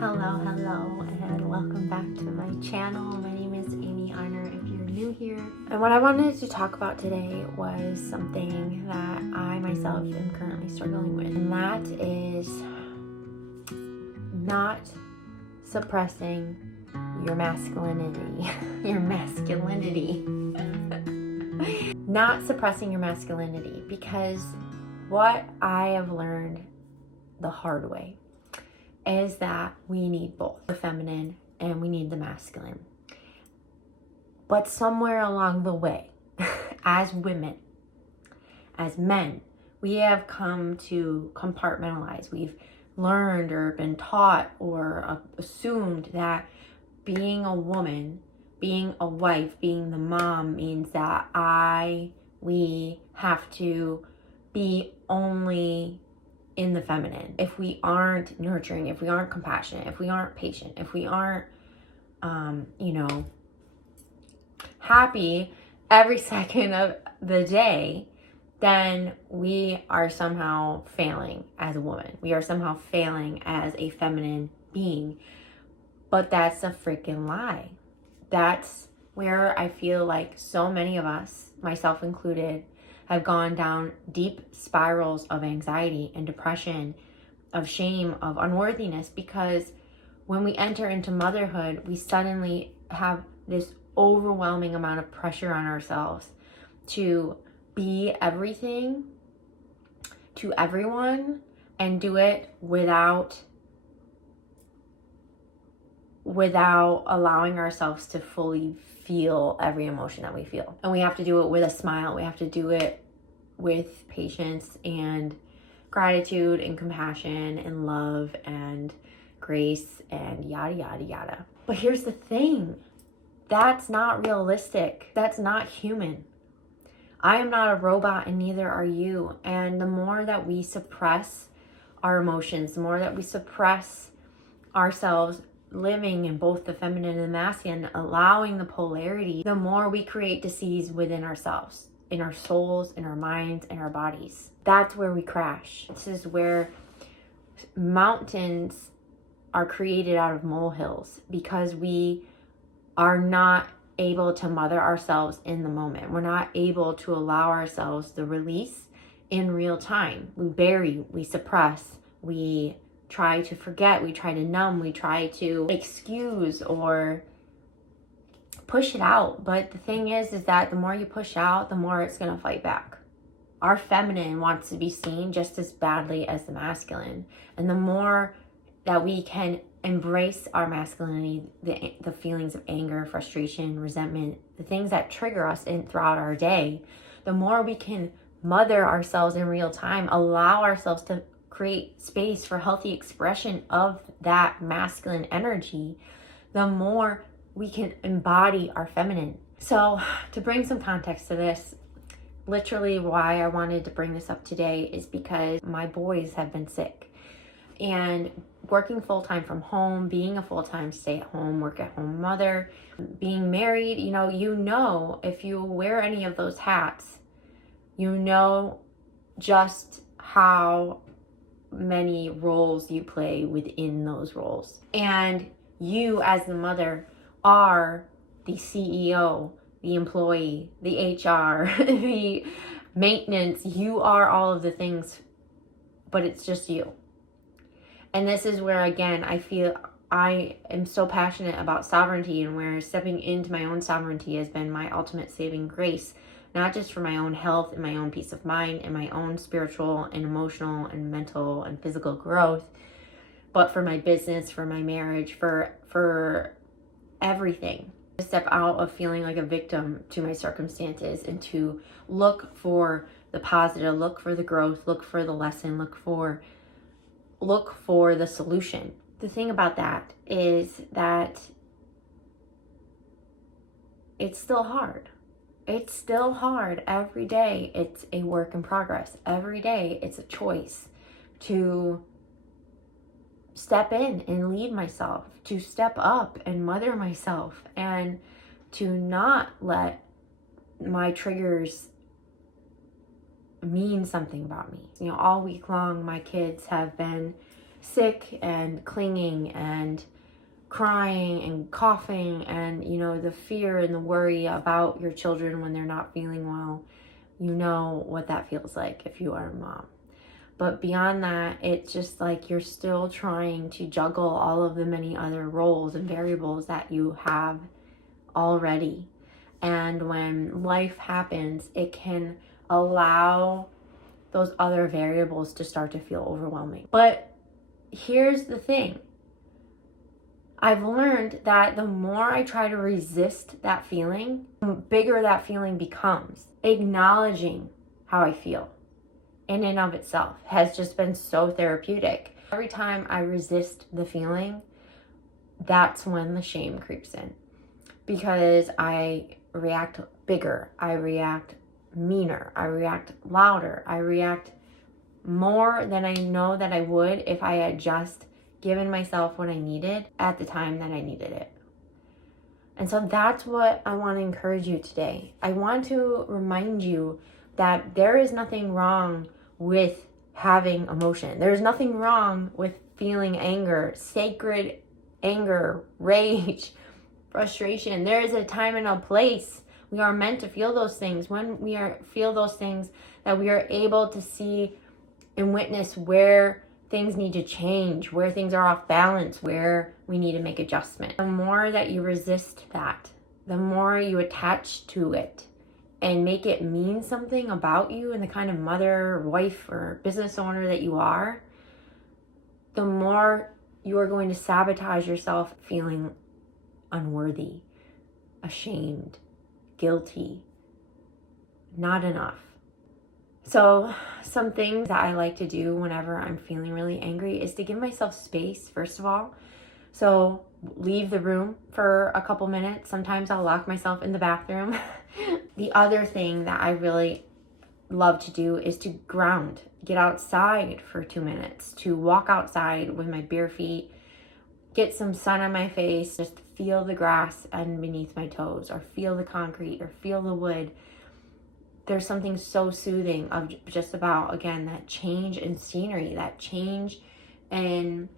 Hello, and welcome back to my channel. My name is Amy Honor if you're new here. And what I wanted to talk about today was something that I myself am currently struggling with, and that is not suppressing your masculinity. Not suppressing your masculinity, because what I have learned the hard way is that we need both the feminine and we need the masculine. But somewhere along the way, as women, as men, we have come to compartmentalize. We've learned or been taught or assumed that being a woman, being a wife, being the mom means that we have to be only in the feminine. If we aren't nurturing, if we aren't compassionate, if we aren't patient, if we aren't, happy every second of the day, then we are somehow failing as a woman. We are somehow failing as a feminine being. But that's a freaking lie. That's where I feel like so many of us, myself included, have gone down deep spirals of anxiety and depression, of shame, of unworthiness, because when we enter into motherhood, we suddenly have this overwhelming amount of pressure on ourselves to be everything to everyone and do it without allowing ourselves to fully feel every emotion that we feel. And we have to do it with a smile. We have to do it with patience and gratitude and compassion and love and grace and yada, yada, yada. But here's the thing. That's not realistic. That's not human. I am not a robot, and neither are you. And the more that we suppress our emotions, the more that we suppress ourselves living in both the feminine and the masculine, allowing the polarity, the more we create disease within ourselves, in our souls, in our minds, in our bodies. That's where we crash. This is where mountains are created out of molehills, because we are not able to mother ourselves in the moment. We're not able to allow ourselves the release in real time. We bury, we suppress, we try to forget, we try to numb, we try to excuse or push it out. But the thing is that the more you push out, the more it's going to fight back. Our feminine wants to be seen just as badly as the masculine. And the more that we can embrace our masculinity, the feelings of anger, frustration, resentment, the things that trigger us throughout our day, the more we can mother ourselves in real time, allow ourselves to create space for healthy expression of that masculine energy, the more we can embody our feminine. So to bring some context to this, literally why I wanted to bring this up today is because my boys have been sick. And working full-time from home, being a full-time stay-at-home, work-at-home mother, being married, if you wear any of those hats, you know just how many roles you play within those roles. And you as the mother are the CEO, the employee, the HR, the maintenance. You are all of the things, but it's just you. And this is where, again, I feel I am so passionate about sovereignty, and where stepping into my own sovereignty has been my ultimate saving grace, not just for my own health and my own peace of mind and my own spiritual and emotional and mental and physical growth, but for my business, for my marriage, for everything. To step out of feeling like a victim to my circumstances and to look for the positive, look for the growth, look for the lesson, look for the solution. The thing about that is that it's still hard. It's still hard every day. It's a work in progress. Every day it's a choice to step in and lead myself, to step up and mother myself, and to not let my triggers mean something about me. All week long, my kids have been sick and clinging and crying and coughing and, the fear and the worry about your children when they're not feeling well. You know what that feels like if you are a mom. But beyond that, it's just like you're still trying to juggle all of the many other roles and variables that you have already. And when life happens, it can allow those other variables to start to feel overwhelming. But here's the thing. I've learned that the more I try to resist that feeling, the bigger that feeling becomes. Acknowledging how I feel in and of itself has just been so therapeutic. Every time I resist the feeling, that's when the shame creeps in. Because I react bigger, I react meaner, I react louder, I react more than I know that I would if I had just given myself what I needed at the time that I needed it. And so that's what I want to encourage you today. I want to remind you that there is nothing wrong with having emotion. There's nothing wrong with feeling anger, sacred anger, rage, frustration. There is a time and a place. We are meant to feel those things. When we feel those things, that we are able to see and witness where things need to change, where things are off balance, where we need to make adjustment. The more that you resist that, the more you attach to it and make it mean something about you and the kind of mother, wife, or business owner that you are, the more you are going to sabotage yourself feeling unworthy, ashamed, guilty, not enough. So some things that I like to do whenever I'm feeling really angry is to give myself space, first of all. So leave the room for a couple minutes. Sometimes I'll lock myself in the bathroom. The other thing that I really love to do is to ground, get outside for 2 minutes, to walk outside with my bare feet, get some sun on my face, just feel the grass and beneath my toes, or feel the concrete, or feel the wood. There's something so soothing of just about, again, that change in scenery, that change in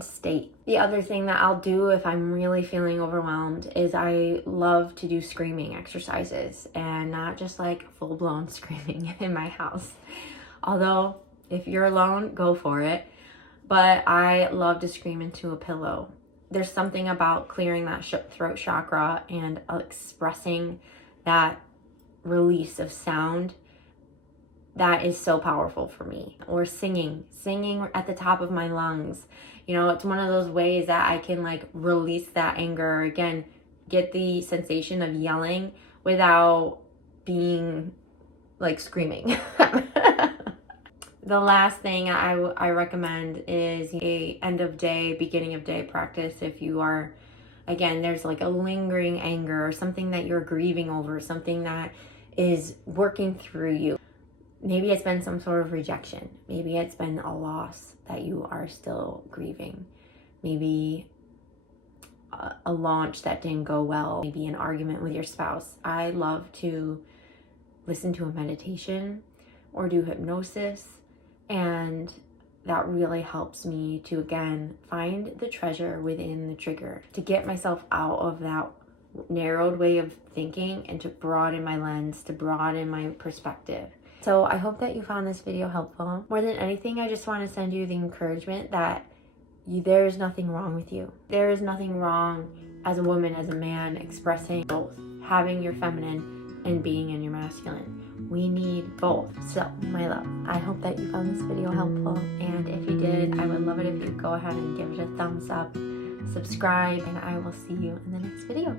state. The other thing that I'll do if I'm really feeling overwhelmed is I love to do screaming exercises, and not just like full-blown screaming in my house. Although, if you're alone, go for it. But I love to scream into a pillow. There's something about clearing that throat chakra and expressing that release of sound that is so powerful for me. Or singing at the top of my lungs. It's one of those ways that I can like release that anger. Again, get the sensation of yelling without being like screaming. The last thing I recommend is a end of day, beginning of day practice. If you are, again, there's like a lingering anger or something that you're grieving over, something that is working through you. Maybe it's been some sort of rejection. Maybe it's been a loss that you are still grieving. Maybe a launch that didn't go well. Maybe an argument with your spouse. I love to listen to a meditation or do hypnosis. And that really helps me to, again, find the treasure within the trigger, to get myself out of that narrowed way of thinking and to broaden my lens, to broaden my perspective. So I hope that you found this video helpful. More than anything, I just want to send you the encouragement that there is nothing wrong with you. There is nothing wrong as a woman, as a man, expressing both, having your feminine and being in your masculine. We need both. So, my love, I hope that you found this video helpful. And if you did, I would love it if you'd go ahead and give it a thumbs up, subscribe, and I will see you in the next video.